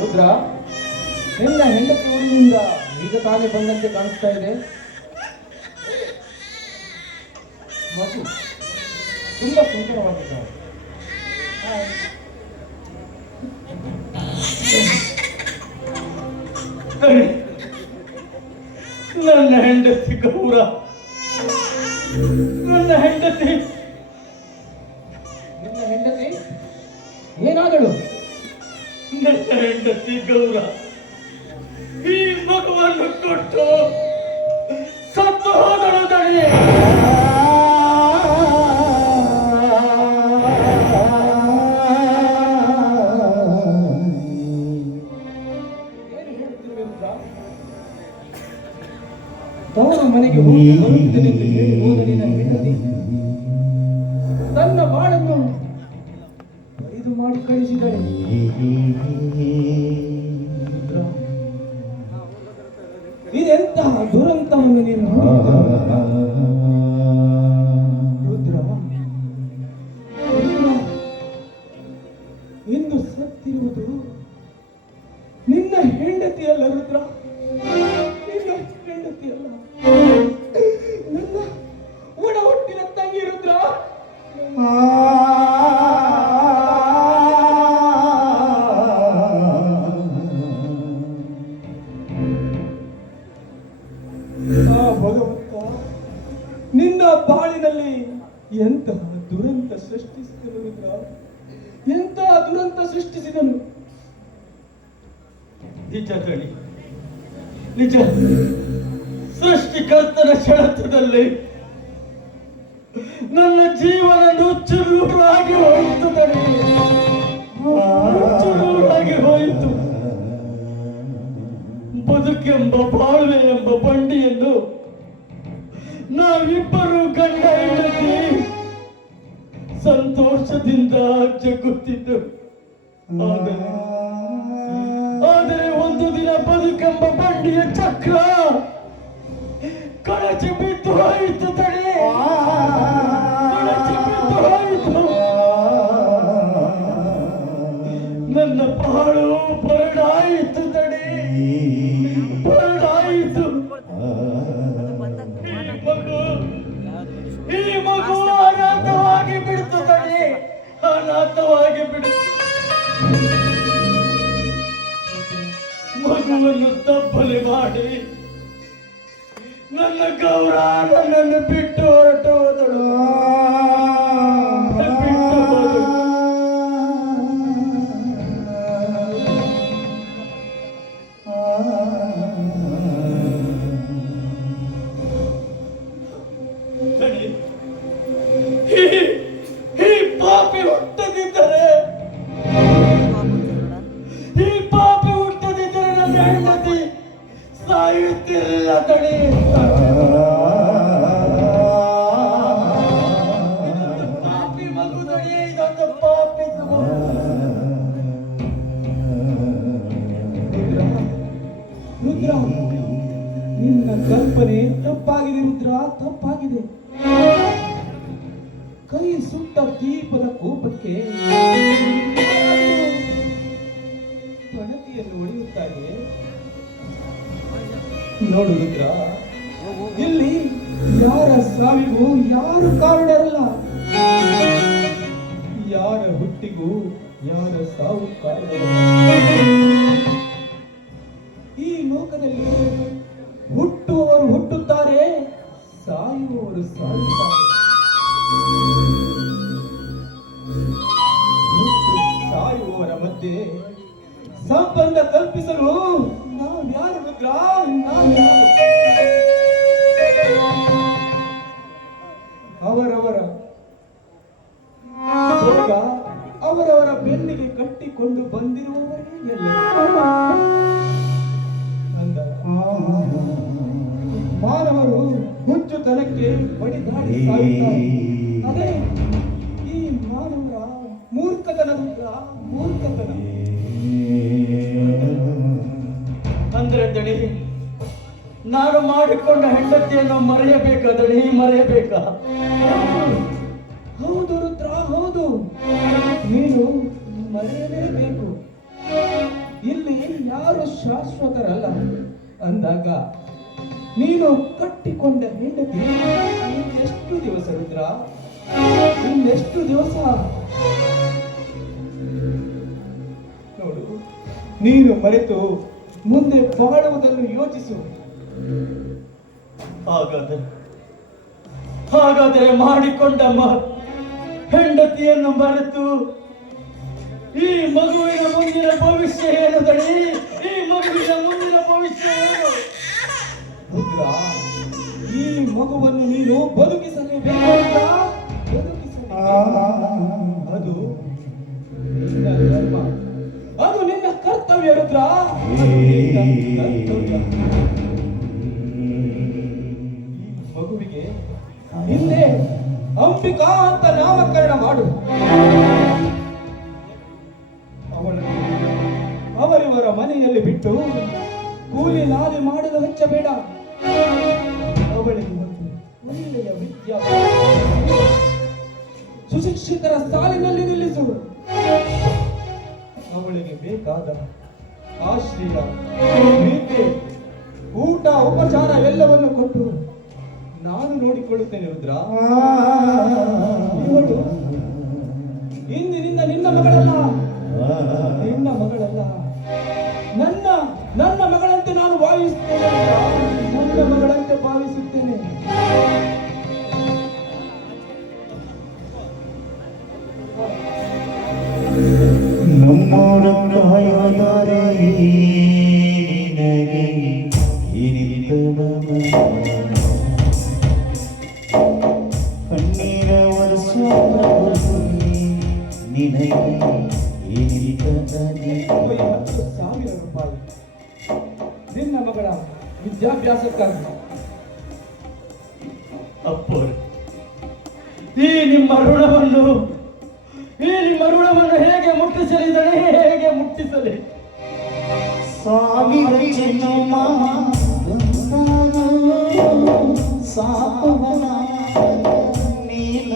ರುದ್ರ, ನಿನ್ನ ಹೆಂಡತಿ ಊರಿನಿಂದ ಈಗ ತಾನೇ ಬಂದಂತೆ ಕಾಣಿಸ್ತಾ ಇದೆ. ಮಗು ತುಂಬಾ ಸುಂದರವಾಗಿದ್ದಾಳೆ. ನನ್ನ ಹೆಂಡತಿ ಗೌರ, ನನ್ನ ಹೆಂಡತಿ. ನಿನ್ನ ಹೆಂಡತಿ ಏನಾದಳು? ನನ್ನ ಹೆಂಡತಿ ಗೌರ ಈ ಮಗುವನ್ನು ಕೊಟ್ಟು ಸತ್ತು ಹೋದಳು. ದಣಿ ತವರು ಮನೆಗೆ ಹೋಗಿ ಬರುತ್ತದೆಂದು ಹೇಳಿ ಹೋದ ನಿನ್ನ ಹೆಂಡತಿ ತನ್ನ ಬಾಳನ್ನು ಇದು ಮಾಡಿ ಕಳಿಸಿದಳೆ. ಇದೆಂತಹ ದುರಂತವನ್ನು ನೀನು ರುದ್ರ. ಇಂದು ಸತ್ತಿರುವುದು ನಿನ್ನ ಹೆಂಡತಿಯಲ್ಲ ರುದ್ರ, ನಿನ್ನ ಹೆಂಡತಿಯಲ್ಲ, ನನ್ನ ಒಡ ಹುಟ್ಟಿನ ತಂಗಿ ರುದ್ರ. ಭಗವಂತ, ನಿನ್ನ ಬಾಳಿನಲ್ಲಿ ಎಂತಹ ದುರಂತ ಸೃಷ್ಟಿಸಿದನು ರುದ್ರ, ಎಂತಹ ದುರಂತ ಸೃಷ್ಟಿಸಿದನು. ನಿಜ ಗಣಿ, ನಿಜ. ಸೃಷ್ಟಿಕರ್ತನ ಸೆಳೆತದಲ್ಲಿ ನನ್ನ ಜೀವನ ನುಚ್ಚುನೂರಾಗಿ ಹೋಯಿತು ದಣಿ, ನುಚ್ಚುನೂರಾಗಿ ಹೋಯಿತು. ಬದುಕೆಂಬ ಬಾಳ್ವೆ ಎಂಬ ಬಂಡಿಯನ್ನು ನಾವಿಬ್ಬರು ಗಂಡ ಹೆಂಡತಿ ಸಂತೋಷದಿಂದ ಜಗ್ಗುತ್ತಿದ್ದರು. ಆದರೆ ಒಂದು ದಿನ ಬದುಕೆಂಬ ಬಂಡಿಯ ಚಕ್ರ ಕಳಚಿ ಬಿದ್ದು ಹೋಯಿತು ತಡೆ, ಕಳಚಿ ಬಿದ್ದು ಹೋಯಿತು. ನನ್ನ ಬಾಳು ಬರಡಾಯಿತು ತಡೆ, ಬರಡಾಯಿತು. ಈ ಮಗು ಅನಾಥವಾಗಿ ಬಿಡ್ತು ತಡೆ, ಅನಾಥವಾಗಿ ಬಿಡ್ತು. ಮಗುವನ್ನು ತಪ್ಪಲೆ ಮಾಡಿ ನನ್ನ ಗೌರ ನನ್ನನ್ನು ಬಿಟ್ಟು ಹೊರಟು ಹೋದಳು. ಈ ಪಾಪಿ ಹುಟ್ಟದಿದ್ದರೆ, ಈ ಪಾಪಿ ಹುಟ್ಟದಿದ್ದರೆ ನನ್ನ ಹೆಂಡತಿ ಸಾಯುತ್ತಿರಲಿಲ್ಲ ತಡಿ. ಪಾಪಿ ಮಗು ತಡಿ, ಇದೊಂದು ಪಾಪಿ ಮಗು. ರುದ್ರ, ನಿನ್ನ ಕಲ್ಪನೆ ತಪ್ಪಾಗಿದೆ ರುದ್ರ, ತಪ್ಪಾಗಿದೆ. ಕೈ ಸುಟ್ಟ ದೀಪದ ಕೋಪಕ್ಕೆ ಪಣತಿಯನ್ನು ಹೊಡೆಯುತ್ತಾರೆ. ನೋಡು ರುದ್ರ, ಇಲ್ಲಿ ಯಾರ ಸಾವಿಗೂ ಯಾರು ಕಾರಣರಲ್ಲ, ಯಾರ ಹುಟ್ಟಿಗೂ ಯಾರ ಸಾವು ಕಾರಣರಲ್ಲ. ಈ ಲೋಕದಲ್ಲಿ ಹುಟ್ಟುವವರು ಹುಟ್ಟುತ್ತಾರೆ, ಮಧ್ಯೆ ಸಂಬಂಧ ಕಲ್ಪಿಸಲು ನಾವ್ಯಾರು ರುದ್ರ? ನಾವ್ಯಾರು? ಅವರವರ ಭೋಗ ಅವರವರ ಬೆನ್ನಿಗೆ ಕಟ್ಟಿಕೊಂಡು ಬಂದಿರುವವರೇ ಎಲ್ಲ ಅಂದ ಮಾನವರು ಹುಚ್ಚುತನಕ್ಕೆ ಬಡಿದಾಡಿ ಸಾಯುತ್ತಾರೆ. ಅದೇ ಈ ಮಾನವರ ಮೂರ್ಖತನ ಮೂರ್ಖತನ. ಅಂದ್ರೆ ದಣಿ, ನಾನು ಮಾಡಿಕೊಂಡ ಹೆಂಡತಿಯನ್ನು ಮರೆಯಬೇಕಾ ದಣಿ, ಮರೆಯಬೇಕಾ? ಹೌದು ರುದ್ರ, ಹೌದು, ನೀನು ಮರೆಯಲೇಬೇಕು. ಇಲ್ಲಿ ಯಾರು ಶಾಶ್ವತರಲ್ಲ ಅಂದಾಗ ನೀನು ಕಟ್ಟಿಕೊಂಡ ಹೆಂಡತಿ ಇನ್ನೆಷ್ಟು ದಿವಸ ರುದ್ರ? ಇನ್ನೆಷ್ಟು ದಿವಸ? ನೋಡು, ನೀನು ಮರೆತು ಮುಂದೆ ಬಾಳುವುದನ್ನು ಯೋಚಿಸು. ಹಾಗಾದರೆ ಮಾಡಿಕೊಂಡ ಹೆಂಡತಿಯನ್ನು ಮರೆತು ಈ ಮಗುವಿನ ಮುಂದಿನ ಭವಿಷ್ಯ ಏನು ದಣಿ? ಈ ಮಗುವಿನ ಮುಂದಿನ ಭವಿಷ್ಯ ಏನು? ರುದ್ರ, ಈ ಮಗುವನ್ನು ನೀನು ಬದುಕಿಸಲೇಬೇಕು. ಅದು ನಿನ್ನ ಧರ್ಮ, ಅದು ನಿನ್ನ ಕರ್ತವ್ಯ ರುದ್ರ. ಈ ಮಗುವಿಗೆ ಹಿಂದೆ ಅಂಬಿಕಾ ಅಂತ ನಾಮಕರಣ ಮಾಡು. ಅವಳನ್ನು ಅವರಿವರ ಮನೆಯಲ್ಲಿ ಬಿಟ್ಟು ಕೂಲಿ ನಾಲಿ ಮಾಡಲು ಹಚ್ಚಬೇಡ. ಅವಳಿಗೆ ಒಂದು ಒಳ್ಳೆಯ ವಿದ್ಯಾಭ್ಯಾಸ, ಸುಶಿಕ್ಷಿತರ ಸಾಲಿನಲ್ಲಿ ನಿಲ್ಲಿಸು. ಅವಳಿಗೆ ಬೇಕಾದ ಆಶ್ರಯ, ಪ್ರೀತಿ, ಊಟ, ಉಪಚಾರ ಎಲ್ಲವನ್ನು ಕೊಟ್ಟು ನಾನು ನೋಡಿಕೊಳ್ಳುತ್ತೇನೆ ರುದ್ರ. ಇವಳು ಇಂದಿನಿಂದ ನಿನ್ನ ಮಗಳಲ್ಲ, ನಿನ್ನ ಮಗಳಲ್ಲ, ನನ್ನ ನನ್ನ ಮಗಳಂತೆ ನಾನು ಭಾವಿಸುತ್ತೇನೆ. ನನ್ನ ಮಗಳಂತೆ ಭಾವಿಸುತ್ತೇನೆ. ನಮ್ಮೋರ ಕಾಯದರೆ ನಿನಗೆ ಕಣ್ಣೀರ ವರ್ಷ ನಿನಗೆ 10,000 ರೂಪಾಯಿ ನಿನ್ನ ಮಗಳ ವಿದ್ಯಾಭ್ಯಾಸಕ್ಕಾಗಿ. ಅಪ್ಪೋರೆ, ಈ ನಿಮ್ಮ ಋಣವನ್ನು ಹೇಗೆ ಮುಟ್ಟಿಸಲಿ ದಣಿ, ಹೇಗೆ ಮುಟ್ಟಿಸಲಿ? ಸಾವಿರ ಜನ್ಮ ಸಾಪವನ ನೀಲ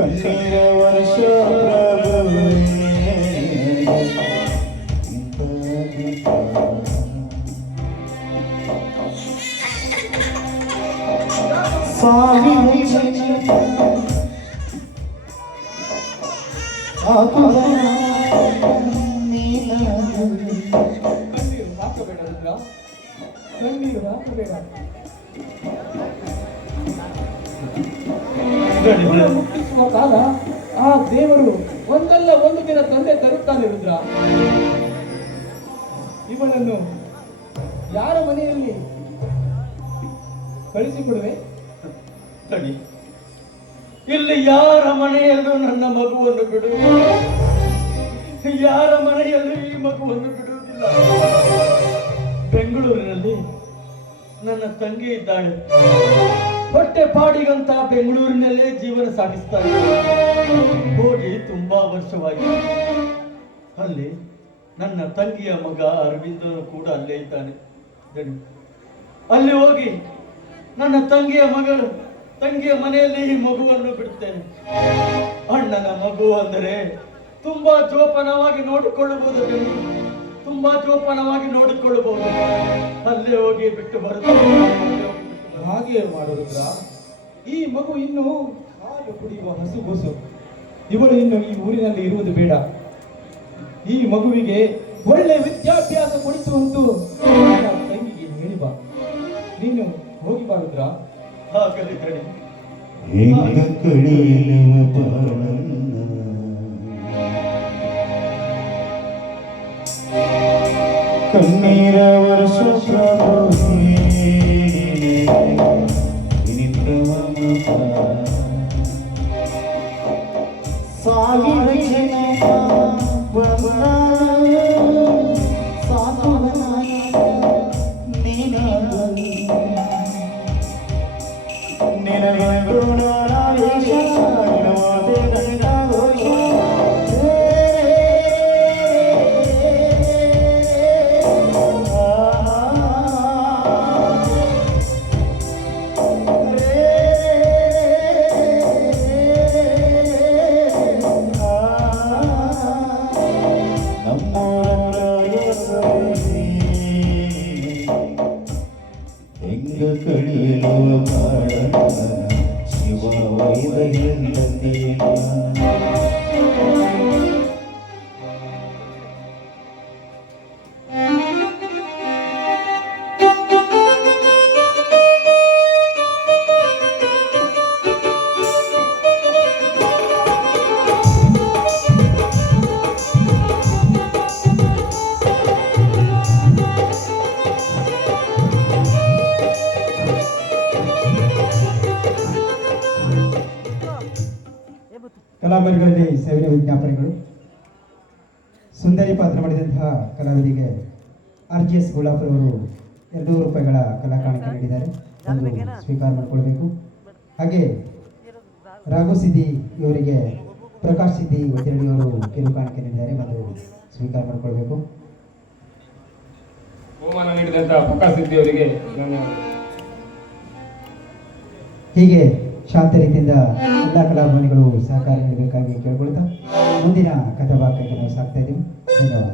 ಕಣ್ಣೀರ ವರ್ಷ ಕಣ್ಣೀರು ಹಾಕಬೇಡ ರುದ್ರ, ಕಣ್ಣೀರು ಹಾಕಬೇಡ. ಮುಟ್ಟಿಸುವ ಕಾಲ ಆ ದೇವರು ಒಂದಲ್ಲ ಒಂದು ದಿನ ತಂದೆ ತರುತ್ತಾನೆ ರುದ್ರ. ಇವಳನ್ನು ಯಾರ ಮನೆಯಲ್ಲಿ ಕಳಿಸಿಕೊಡುವೆ? ತಡಿ, ಇಲ್ಲಿ ಯಾರ ಮನೆಯಲ್ಲೂ ನನ್ನ ಮಗುವನ್ನು ಬಿಡುವುದು, ಯಾರ ಮನೆಯಲ್ಲೂ ಈ ಮಗುವನ್ನು ಬಿಡುವುದಿಲ್ಲ. ಬೆಂಗಳೂರಿನಲ್ಲಿ ನನ್ನ ತಂಗಿ ಇದ್ದಾಳೆ. ಹೊಟ್ಟೆ ಪಾಡಿಗಂತ ಬೆಂಗಳೂರಿನಲ್ಲೇ ಜೀವನ ಸಾಗಿಸ್ತಾ ಇದ್ದಾಳೆ. ಹೋಗಿ ತುಂಬಾ ವರ್ಷವಾಗಿದೆ. ಅಲ್ಲಿ ನನ್ನ ತಂಗಿಯ ಮಗ ಅರವಿಂದನು ಕೂಡ ಅಲ್ಲೇ ಇದ್ದಾನೆ. ಅಲ್ಲಿ ಹೋಗಿ ನನ್ನ ತಂಗಿಯ ಮನೆಯಲ್ಲಿ ಈ ಮಗುವನ್ನು ಬಿಡ್ತೇನೆ. ಅಣ್ಣನ ಮಗು ಅಂದರೆ ತುಂಬಾ ಜೋಪಾನವಾಗಿ ನೋಡಿಕೊಳ್ಳಬಹುದು, ತುಂಬಾ ಜೋಪಾನವಾಗಿ ನೋಡಿಕೊಳ್ಳಬಹುದು. ಅಲ್ಲೇ ಹೋಗಿ ಬಿಟ್ಟು ಬರುತ್ತೇನೆ. ಹಾಗೆ ಮಾಡುವುದ್ರ? ಈ ಮಗು ಇನ್ನು ಹಾಲು ಕುಡಿಯುವ ಹಸುಗೊಸು. ಇವಳು ಇನ್ನು ಈ ಊರಿನಲ್ಲಿ ಇರುವುದು ಬೇಡ. ಈ ಮಗುವಿಗೆ ಒಳ್ಳೆ ವಿದ್ಯಾಭ್ಯಾಸ ಕೊಡಿಸುವಂತೂ ತಂಗಿಗೆ ಹೇಳಿ ರುದ್ರ. ಹಾ ಕಲಿಕಣಿ. ಹೆಂಗ ಕಳಿಯಲು ಬಾಳನ್ನ ಕಣ್ಣೀರ ವರ್ಷ ಸಾವಿರ ಜನ ಹೆಂಗ ಕಳಿಯಲು ಬಾಳ ಶಿವ ವೈದ ಹೆಂಡತಿಯ ಕಲಾಮರಿಗಳಲ್ಲಿ ಸೇವೆಯ ವಿಜ್ಞಾಪನೆಗಳು. ಸುಂದರಿ ಪಾತ್ರ ಮಾಡಿದಂತಹ ಕಲಾವಿದಿಗೆ RGS ಗುಲಾಪುರ್ ಅವರು 200 ರೂಪಾಯಿಗಳ ಕಲಾ ಕಾಣಿಕೆ ನೀಡಿದ್ದಾರೆ. ಒಂದು ಸ್ವೀಕಾರ ಮಾಡಿಕೊಳ್ಬೇಕು. ಹಾಗೆ ರಾಘು ಸಿದ್ದಿ ಇವರಿಗೆ ಪ್ರಕಾಶ್ ಸಿದ್ದಿ ವಜ್ರಡಿಯವರು ಕಿರು ಕಾಣಿಕೆ ನೀಡಿದ್ದಾರೆ. ಒಂದು ಸ್ವೀಕಾರ ಮಾಡಿಕೊಳ್ಬೇಕು. ಬಹುಮಾನ ನೀಡಿದಂತಹ ಪ್ರಕಾಶ್ ಸಿದ್ದಿ ಅವರಿಗೆ ಹೀಗೆ ಶಾಂತ ರೀತಿಯಿಂದ ಎಲ್ಲ ಕಲಾಭಿಮಾನಿಗಳು ಸಹಕಾರ ನೀಡಬೇಕಾಗಿ ಕೇಳ್ಕೊಳ್ತಾ ಮುಂದಿನ ಕಥಾಭಾಗಕ್ಕೆ ನಾವು ಸಾಕ್ತಾ ಇದ್ದೀವಿ. ಧನ್ಯವಾದ.